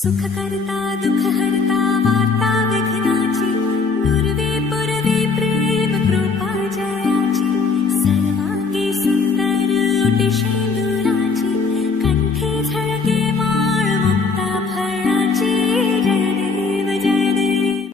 सुख करता दुख हरता वार्ता विघ्नाची नुरवी पुरवी प्रेम कृपा जयाची सर्वांगी सुंदर ओटी शेंदुराची कंठी झळके माळ मुक्ता फळाची जय देव जय देव।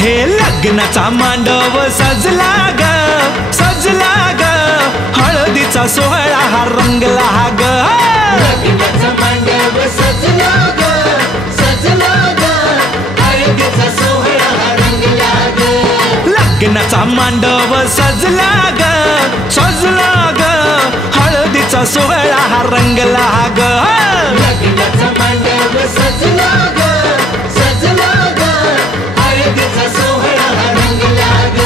हे लग्नाचा मांडव सजला ग सजला ग हळदीचा सोहळा हा रंगला ग लग्नाचा मांडव सजला ग सजला ग हळदीचा सोहळा हा रंगला ग लग्नाचा मांडव सजला ग सजला ग हळदीचा सोहळा हा रंगला ग लग्नाचा मांडव सजला ग सजला ग हळदीचा सोहळा हा रंगला ग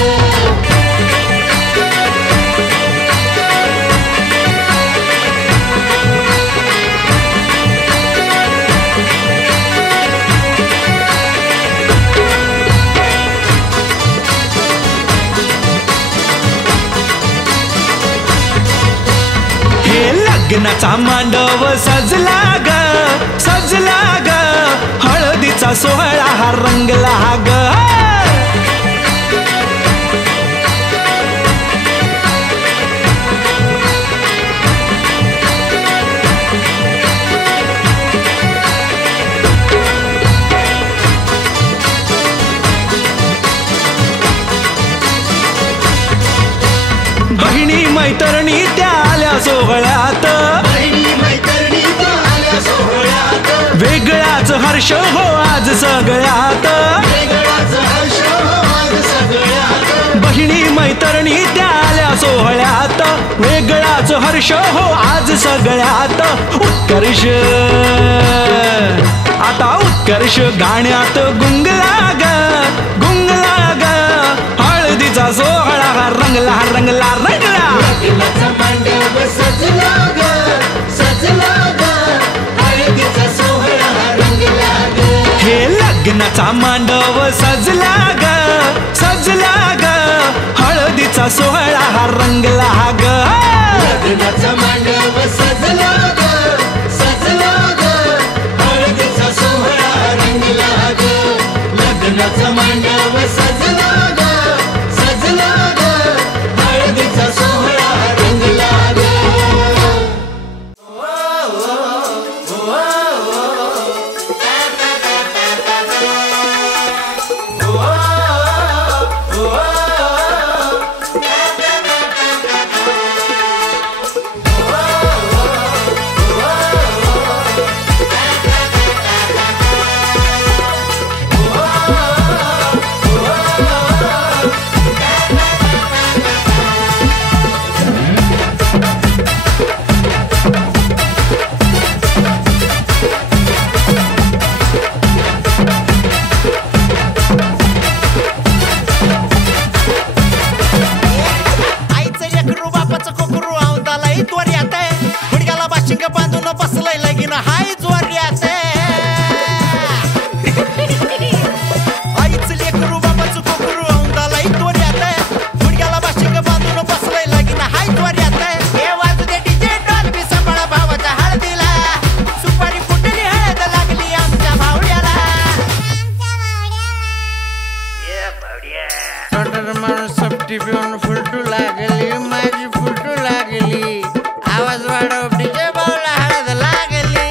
लग्नाचा मांडव सजला ग सजला ग हळदीचा सोहळा हा रंगला ग बहिणी मैत्रिणी त्या आल्या सोहळ्यात वेगळाच हर्ष हो आज सगळ्यात बहिणी मैत्रिणी त्या आल्या सोहळ्यात वेगळाच हर्ष हो आज सगळ्यात उत्कर्ष आता उत्कर्ष गाण्यात गुंगला ग हळदीचा सोहळा हा रंगला रंगला रंगला लग्नाचा मांडव सजला ग सजला ग हळदीचा सोहळा हा रंगला ग हे लग्नाचा मांडव सजला ग हळदीचा सोहळा हा रंगला ग लग्नाचा मांडव सजला ग हळदीचा सोहळा हा रंगला ग लग्नाचा मांडव सजला ग हळदीचा सोहळा हा रंगला ग बांधून बसलाय लगीन हाय जोर्यात आईच लेकरू बाबाचं कोकरू औंदालाय तोर्यात गुडघ्याला बाशिंग बांधून बसलाय लगीन हाय जोर्यात हे वाजू दे डीजे डॉल्बी सांभाळा भावाच्या हळदीला सुपारी फुटली हळद लागली आमच्या भावड्याला माणूस सपटी पिऊन फुलटू लागली माझी फुलटू लागली आवाज वाढव डीजे बावला हळद लागली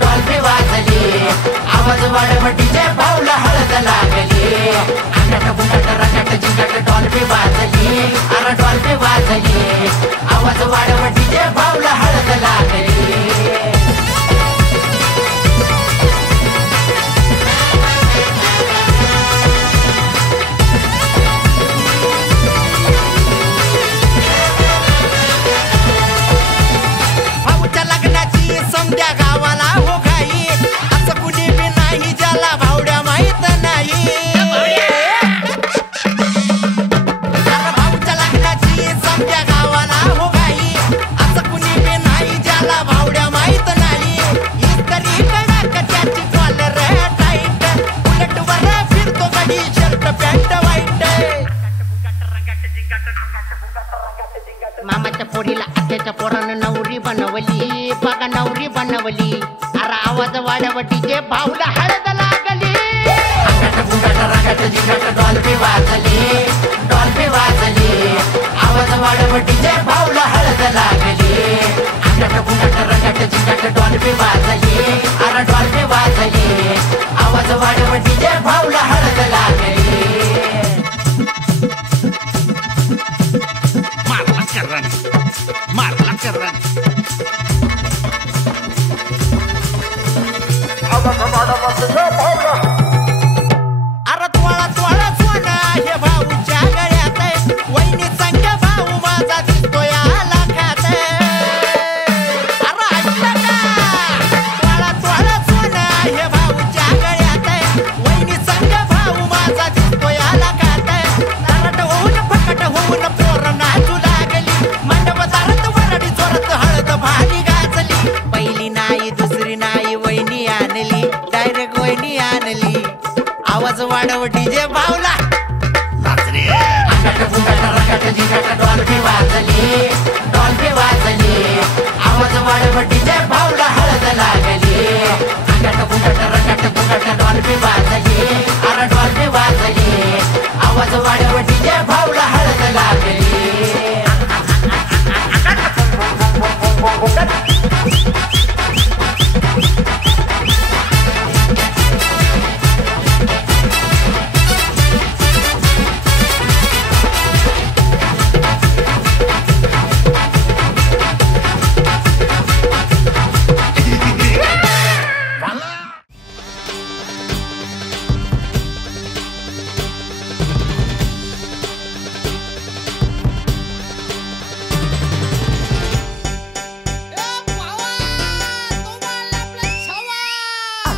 डॉल्बी वाजली आवाज वाढव डीजे बावला हळद लागली डॉल्बी वाजली अरे डॉल्बी वाजली आवाज वाढव डीजे बावला हळद लागली समद्या गावाला हो घाई असं कुणी बी नाही ज्याला भावड्या माहित नाही भाऊच्या लग्नाची समद्या गावाला हो घाई असं कुणी बी नाही ज्याला भावड्या माहित नाही इतरी कडक त्याची कॉलर टाईट उलट वर फिरतो गडी शर्ट पॅन्ट वाईट मामाच्या पोरीला आत्याच्या पोरानं नवरी बनवली बघा नवरी बनवली अरे आवाज वाढव डीजे भाऊला हळद लागली डॉल्बी वाजली आवाज वाढव डीजे भाऊला हळद लागली डॉल्बी वाजली अरे डॉल्बी वाजली आवाज वाढव डीजे भाऊला हळद लागली मारला करन अरे त्वळा सोना हे भाऊच्या गळ्यात वहिनी संग भाऊ माझा दिसतोय लाखात अरे ऐकलं का त्वळा सोना हे भाऊच्या गळ्यात वहिनी संग भाऊ माझा दिसतोय लाखात तरट होऊन फकट होऊन पोर नाचू लागली मंडपदारात वरडी जोरात हळद भारी गाजली पहिली नाही दुसरी नाही वहिनी आणली डायरेक्ट वहिनी आणली आवाज वाढव डीजे भावला डॉल्बी वाजली आवाज वाढव डीजे भावला हळद लागली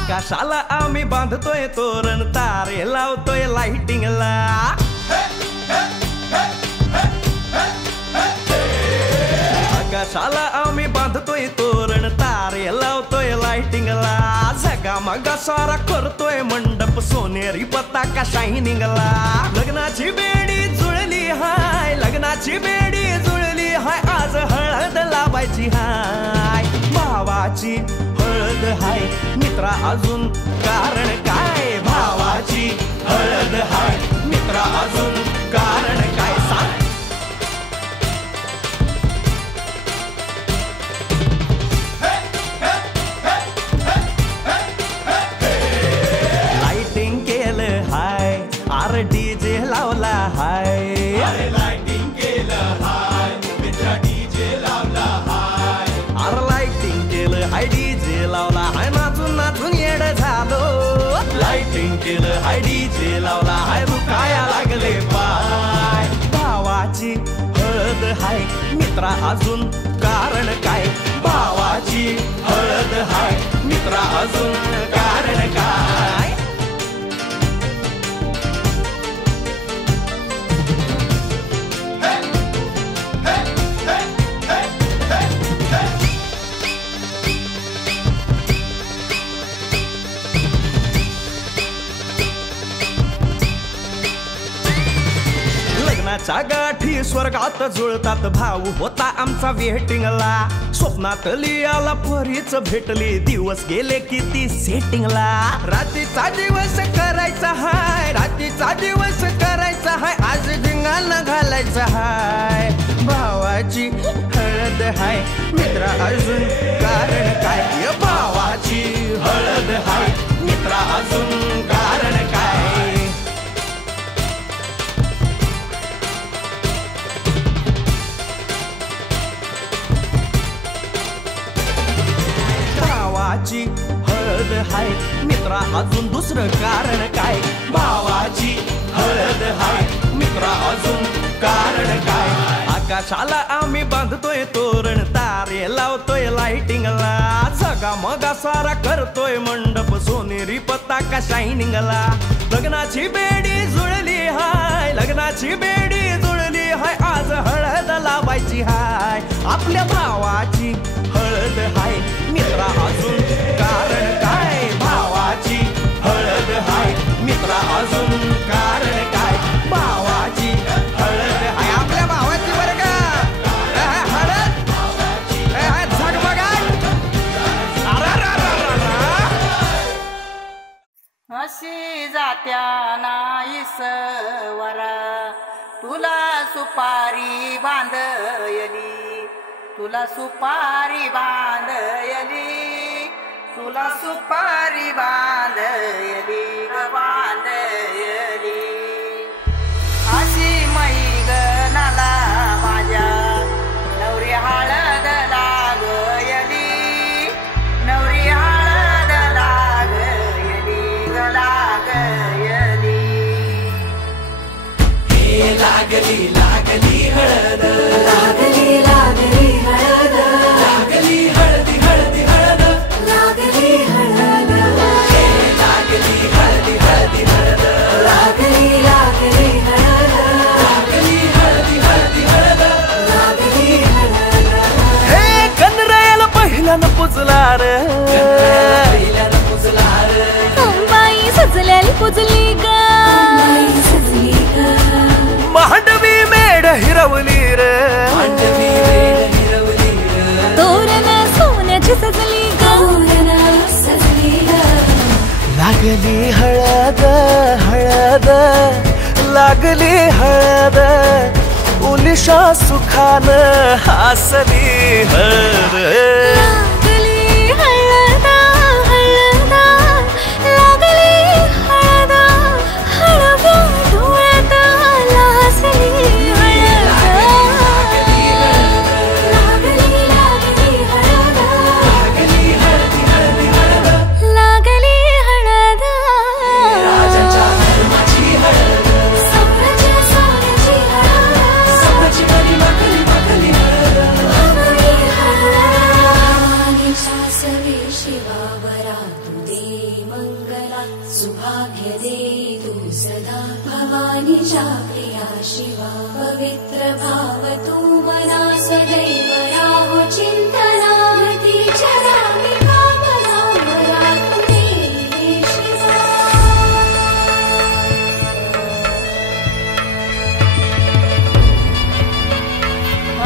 आकाशाला आम्ही बांधतोय तोरण तारे लावतोय लाइटिंगला आकाशाला आम्ही बांधतोय तोरण तारे लावतोय लाइटिंगला झगामगा सारा करतोय मंडप सोनेरी पताका शायनिंगला लग्नाची बेडी जुळली हाय लग्नाची बेडी जुळली हाय आज हळद लावायची हाय भावाची हळद हाय मित्रा अजून कारण काय भावाची हळद हाय मित्रा अजून कारण काय सांग लाइटिंग केलं हाय आर डीजे लावला हाय लाइटिंग केलं हाय मित्रा डीजे लावला हाय आर लाइटिंग केलं हाय डीजे लावला हाय नाचून नाचून येड झालो लाइटिंग केलं हाय डीजे लावला हाय दुखाया लागले पाय भावाची हळद हाय मित्रा अजून कारण काय भावाची हळद हाय मित्रा अजून कारण काय लग्नाच्या गाठी स्वर्गात जुळतात भाऊ होता आमचा वेटिंगला स्वप्नात लियाला परीच भेटली दिवस गेले किती सेटिंगला रात्रीचा दिवस करायचा हाय रात्रीचा दिवस करायचा हाय आज धिंगाणा घालायचा हाय भावाची हळद हाय मित्रा अजून कारण काय भावाची हळद हाय मित्रा अजून कारण काय भावाची हळद हाय मित्रा अजून दुसरं कारण काय भावाची हळद हाय मित्रा अजून कारण काय आकाशाला आम्ही बांधतोय तोरण तारे लावतोय लाइटिंगला झगामगा सारा करतोय मंडप सोनेरी पताका शायनिंगला लग्नाची बेडी जुळली हाय लग्नाची बेडी जुळली हाय आज हळद लावायची हाय आपल्या भावाची हळद हाय मित्रा अजून कारण काय भावाची हळद हाय मित्रा अजून कारण काय भावाची हळद हाय आपल्या भावाची बरं का हळद झगमगाट अशी जात्या नाही सवरा तुला सुपारी बांधयली तुला सुपारी बांधयली तुला सुपारी बांधयली ग बांधयली अशी मैगनाला माझ्या नवरी हळद लागयली नवरी हळद लागयली ग लागयली हे लागली लागली हळद लागली लागली हळद लागली हळदी हळदी हळद लागली हळद हे लागली हळदी हळदी हळद लागली लागली हळद लागली हळदी हळदी हळद लागली हळद हे कनरायाला पहिल्यानं पुजला रे पहिल्यानं पुजला रे बाई सजल्याली पुजली ग बाई सजली ग मांडवी मेढ हिरवली रे मांडवी मेढ हिरवली रे तोरण सोन्याची सजली ग तोरण सजली ग लागली हळद हळद लागली हळद उलिशा सुखान हासली हळद लागली हळद हळद लागली हळद हळव्या डोळ्यात लाजली हळद लागली लागली हळद लागली हळदी हळदी हळद लागली हळद राजाच्या धर्माची हळद सोन्याची सोन्याची हळद स्वतःची बरी माखली माखली हळद लागली हळद शिवा वरा तु दे मंगला सुभाग्य दे तु सदा भवानीच्या प्रिया शिवा पवित्र भाव तू मना सदैव राहो चिंतना मती चरामी कामना वरा तु दे शिवा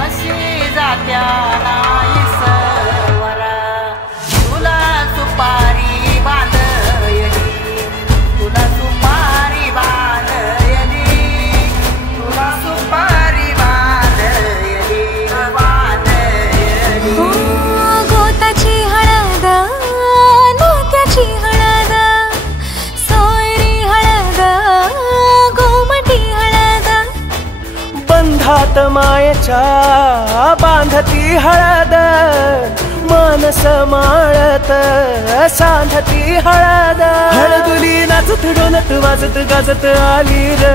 अशी जात्या नाही सवरा तुला सुपारी बांधयली तुला सुपारी बांधयली तुला सुपारी बांधयली बांधयली गोताची हळद नात्याची हळद सोयरी हळद गोमटी हळद बंधात मायेच्या बांधती हळद मानस माळत सांधती हळद हळदुली नाचत डोलत वाजत गाजत आली र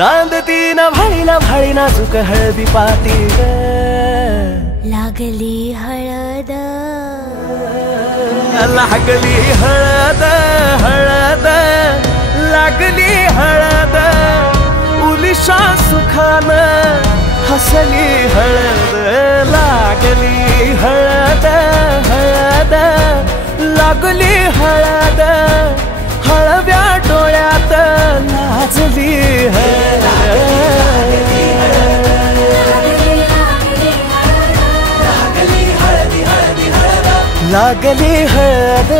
नांदती ना भाळी नाजूक हळदी पाती र लागली हळद लागली हळद हळद लागली हळद उलिशा सुखान हसली हळद लागली हळद हळद लागली हळद हळव्या डोळ्यात लाजली हळद लागली हळद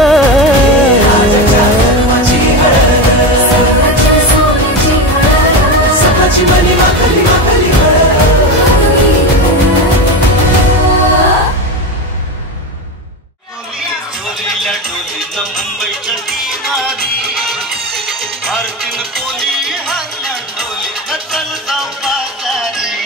डोलीला डोलीला मुंबईच्या किनारी आरतीन कोली हातला डोली चल जाऊ बाजारी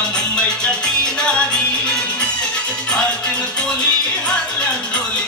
मुंबईच्या किनारी भारतीय कोली हरल्या डोली